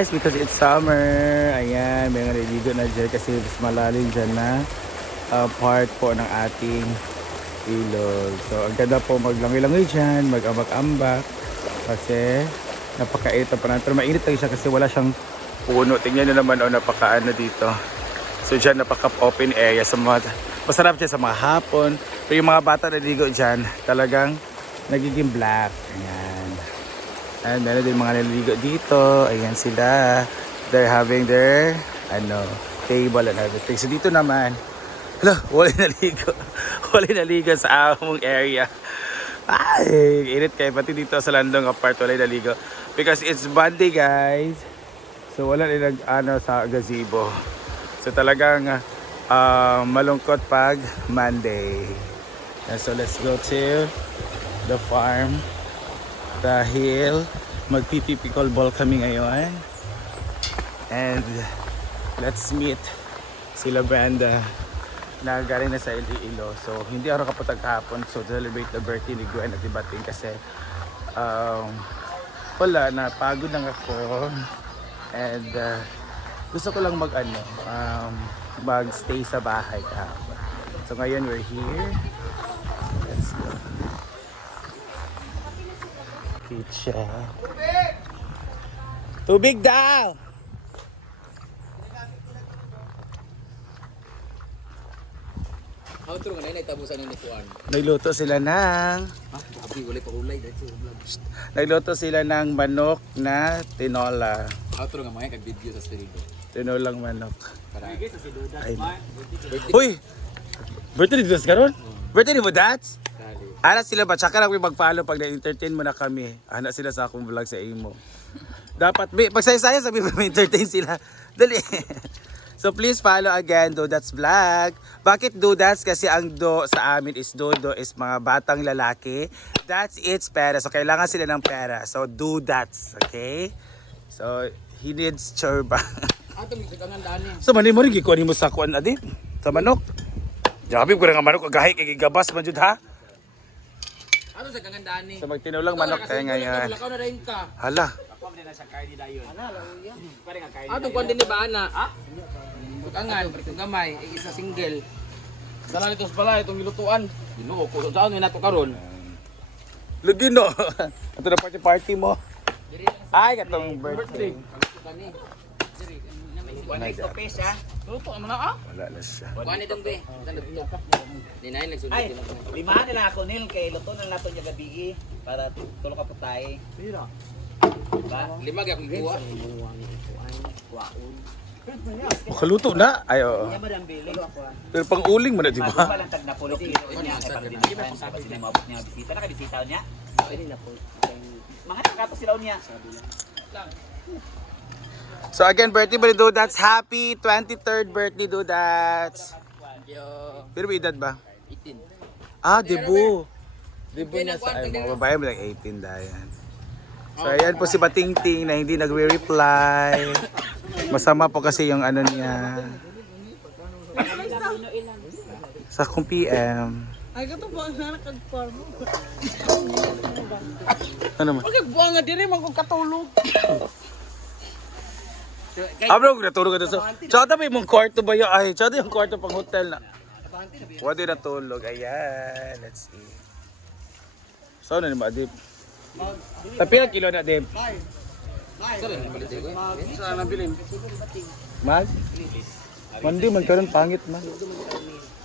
guys because it's summer. Ayan, may naliligo na dyan kasi mas malalim dyan na part po ng ating ilog. So ang ganda po maglangoy-langoy dyan, mag-ambak-ambak kasi napakainit pa na. Pero mainit lang siya kasi wala siyang puno. Tingnan nyo naman napakaano dito. So dyan napaka-open area sa mga, masarap dyan sa mga hapon. Pero yung mga bata naliligo dyan talagang nagiging black. Ayan. And meron din mga naliligo dito. Ayan sila. They're having their table and everything. So dito naman, wala naligo. Wala naligo sa among area. Ay, init kayo. Pati dito sa Landong apart, wala naligo. Because it's Monday, guys. So wala nilang sa gazebo. So talagang malungkot pag Monday. And so let's go to the farm. Dahil magpipickleball kami ngayon. And let's meet sila Brenda na galing na sa Iloilo. So hindi ako nakaputag kahapon so to celebrate the birthday ni Gwen at Ibating kasi wala na, pagod lang ako. And gusto ko lang mag-stay sa bahay kahapon. So ngayon we're here. Let's go. Kitcha. Tubig daw! How true nga na itabusan ni Kuan? Nagluto sila ng Nagluto sila ng manok na tinola. How true nga mga kag-video sa studio. Tinolang manok. Para Ay. Uy! Birthday dito sa karon? Birthday mo Dats? Ana sila ba? Tsaka lang mag-follow pag na-entertain mo na kami. Ana sila sa akong vlog sa imo. Dapat, pag saya-saya sabi mo entertain sila. Dali. So please follow again Dodats Vlog. Bakit Dodats? Kasi ang do sa amin is Dodo is mga batang lalaki. That's its pera. So kailangan sila ng pera. So Dodats. Okay? So he needs chorba. atong gikangan daan ni. So mani mo rin gikunin mo sa kuan adi? Sa manok. Jabi ko rin nga manok. Agahay kay gigabas man jud ha? Ato sa kangandaan ni. So magtinulang manok tayo ngayon. Lakaw na rin ka. Hala. Ako din na sa cardi dayon. Ana lauya. Pare nga cardi. Ato kuan din ni ba ana? Ha? Butangan, itong gamay, isa single. Dala nito pala itong gilutuan. Ginoo ko saan na nato karon. Lagi no. Ato na party mo. Ay katong birthday. Kuan ito pes ha. Luto mo na ah. Wala na siya. Kuan itong be. Luto. Dinay nagsudod Ay, din ako. limahan nila ako nil kay luto na nato niya gabi para tulo ka putay. Pira. Ba? Lima gyud akong kuha. Makaluto na. Ay oo. Niya madam bili. Pero pang uling mo na di Ba ba? lang tag na pulo kilo niya kay pag dinatan sa kasi mabot niya bisita na kay bisita niya. Pwede na po. Mahal ka to sila niya. So again, birthday ba ni Dodats? Happy 23rd birthday Dodats. Yo. Pero may edad ba? 18. Ah, debut. Debut niya sa ay, mga babae mo lang 18 dayan. So ayan po si Batingting na hindi nagre-reply. Masama po kasi yung niya. Sa kung PM. Ay, gato ba ang nakag-farm mo? Ano mo? Okay, buwan nga diri man kung katulog. Bro, natulog ka sa... Tsaka ba yung kwarto ba yun? Ay, tsaka yung kwarto pang hotel na. Wala natulog. Ayan, let's see. Saan na ni Adib? Tapi ilang kilo na, Adib? Saan nabilin? Mag? Mandi man karon pangit man.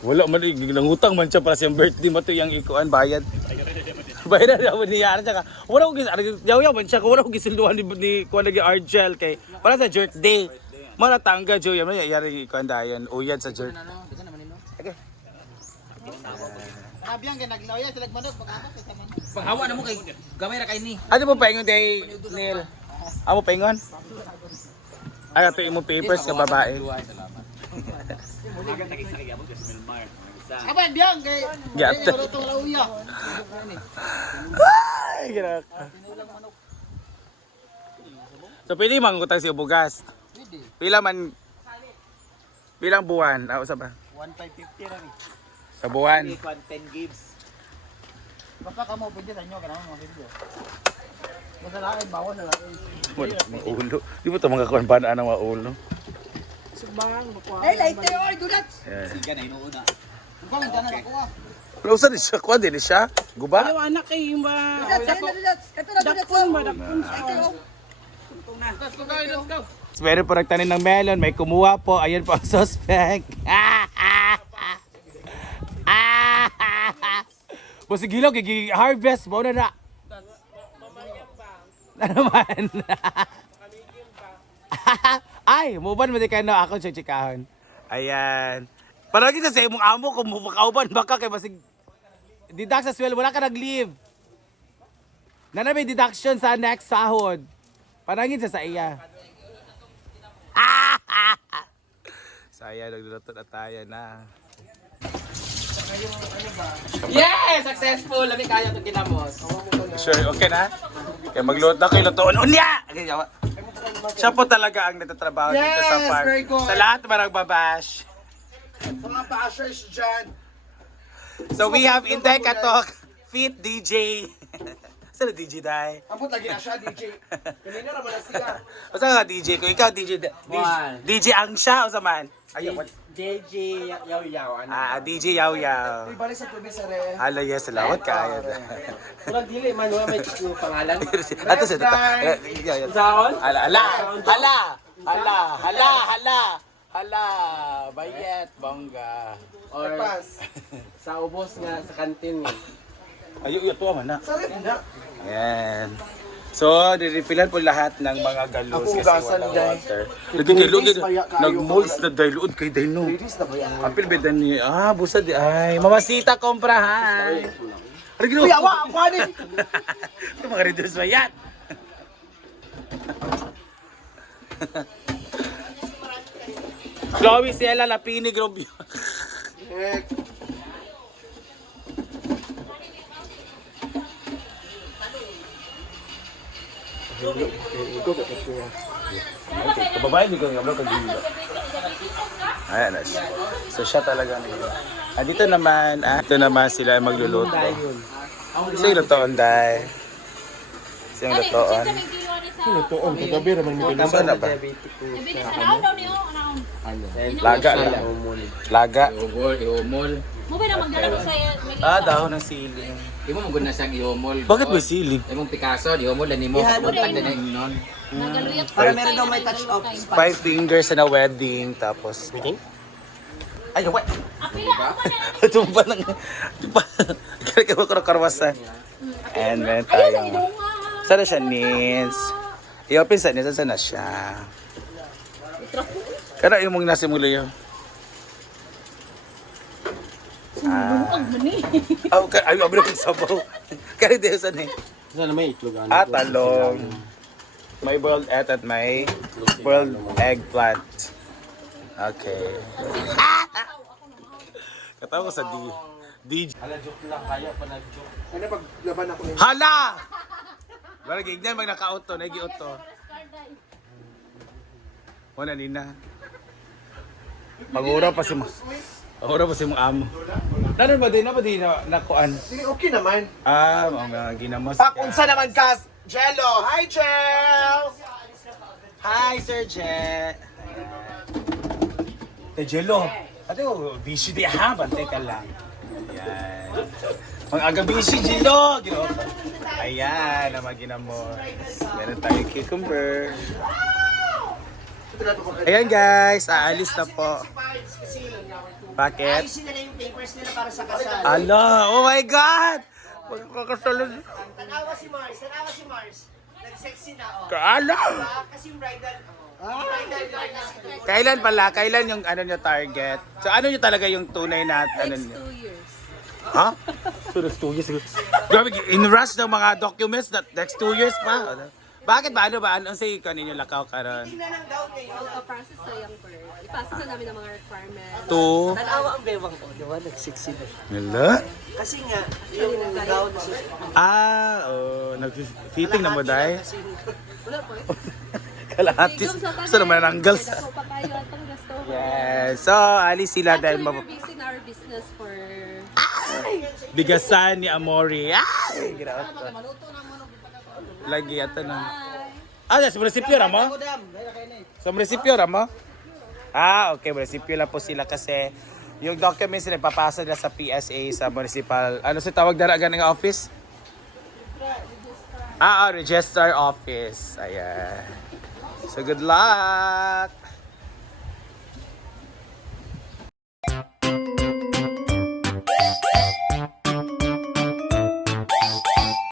Wala man nangutang man siya para sa birthday mo to yung ikuan bayad. Bayad na mo niya tsaka wala ko yaw man siya wala ko gisilduhan ni kuan lagi Argel kay para sa birthday. Mana tangga jo yan yari ikuan dayon uyad sa birthday. Nabiyang kay naglawya sila manok pag-apak sa man. Panghawa na mo kay gamay ra kay ni. Ano mo paingon day Neil? Amo paingon? Ay ato imo papers ka babae. Abay biyang kay Gata. wala tong lawya. Ay, ginak. So pwede mangutang si bugas. Pila man bilang buwan? Ah, usa ba? 1550 ra ni. Sa buwan. 10 gives. Basta ka mo pwede sa inyo kanang mga video. Masalain, bawon na lang. Wala, mga ulo. Di ba ito mga kuwan ang mga ulo? Sumbang, makuha. Hey, later or do that. Yan. Sige na inuuna. Ang galing ka na nakuha. Pero usan din siya, kuwan din siya. Guba? Ayaw anak kay yung ba? Ito na, Dakon ba? Dakon sa Let's go. Meron po nagtanim ng melon, may kumuha po. Ayan po ang suspect. Boss, gilaw, harvest mo na na. Na naman. Ay, muban mo di ka na ako chikahon. Ayan. Parang kita sa imong amo kung mupakauban baka kay basig deduct sa sweldo wala ka nag-leave. Na may deduction sa next sahod. Panangin sa iya. Saya nagluluto na tayo na. Yes! Successful! Lami kaya ito kinamos. Sure, okay na? Kaya magluto na kayo lutoon. Unya! Siya po talaga ang natatrabaho dito sa Yes, farm. very good. Sa lahat marang babash. Sa mga pa-ushers dyan. So we have Inday Katok, Fit DJ. Saan na DJ Day? Ambot lagi na siya, DJ. Kanina naman na siya. O saan ka DJ ko? Ikaw DJ DJ ang siya o sa man? Ayaw, what? DJ Yaw-Yaw. DJ Yaw Yaw. Ibalik sa tubig sa re. Hala, yes, salawat ka. Walang dili man, wala may pangalan. Ato sa Zaon? Hala, bayet, bongga. Or Pass. sa ubos nga, sa kantin nga. Ayo, ito man na. Sarap na. Ayan. So, nirefillan po lahat ng mga galos Akong kasi gasan, walang Day. water. Lugid, Baya kayo. nag-molds na daylood kay Dayno. Ladies na ba yan? Kapil beda ni, busa di, ay, mamasita komprahan. Ano ginawa? Uy, awa! Ako ani! Ito mga reduce ba yan? Chloe, Ciela, Lapini, Grobio. Kababayan niyo kang ablo kag dilo. Ayan na siya. So siya talaga nila. Dito naman, ito naman sila magluluto. Sa lutoon dahil. Sa lutoon. Lutoon, kagabi naman mo. Nasaan na ba? Bilis na daw ni Laga lang. Laga. Iumol. Mo ba na magdala ko sa Dahon ng sili. Imo mo gud na siyang iumol. Bakit may sili? Imong Picasso, iumol na nimo. Buntag na nun. nagaluyot. Para meron daw may touch of spice. 5 fingers na wedding, tapos... Ay, what? Apila ako na. Ito ba nang... Kaya ko karwasan. And then tayo. Saan na siya, Nins? I-open sa Nins, saan na siya? Kaya yung mong nasimula yun. Ay, mabilo kong sabaw. Kaya di saan eh. Sana may itlog Talong. May boiled egg at may boiled eggplant. Okay. Katawa ko sa DJ. Ala joke lang kaya pa nag-joke. Ano pag laban ako yun? Hala! Wala gignan mag naka-auto, nagi-auto. Wala nina. Pag-ura pa si mo. Pag-ura pa si mong amo. Nanon ba din na nakuan? Sige, okay naman. Mga ginamos. Unsa naman ka? Jello! Hi, Jel! Hi, Sir Jet. Jello. Ate ko, busy di ha, bantay ka lang. Ayan. Mga aga busy, Jello. Ayan, ang mga ginamos. Meron tayong cucumber. Ayan guys, aalis na po. Bakit? Ayusin nila yung papers nila para sa kasal. Ala, oh my God! Magkakasalan. Tanawa si Mars. Nag-sexy na, oh. Kaala! Kasi yung bridal, Kailan yung ano nyo target? So ano nyo talaga yung tunay na ano nyo? 2 years. Ha? So next 2 years. Grabe, in-rush ng mga documents na next 2 years pa. Bakit ba? Ano ba? Ano sa ikaw ninyo lakaw karon? Process sa young bird. Ipasa na namin ang mga requirements. To? tanawa ang bewang ko, di ba? Nag-sexy na. Wala? Kasi nga, yung gown na siya. Nag-fitting na mo dahil? Wala po. Kalahatis. Gusto naman nanggal sa... Ako pa kayo atong gasto. Yes. So, alis sila dahil Actually, we're busy in our business for... bigasan ni Amori. Ay! Grabe. Lagi ato na. Ah, sa munisipyo ra mo? Ako dam, dahil kayo na Sa munisipyo ra mo? Ah, okay, munisipyo lang po sila kasi yung documents nila papasa nila sa PSA sa municipal. Ano sa tawag dara ganang office? Registrar office. Ayan. So good luck.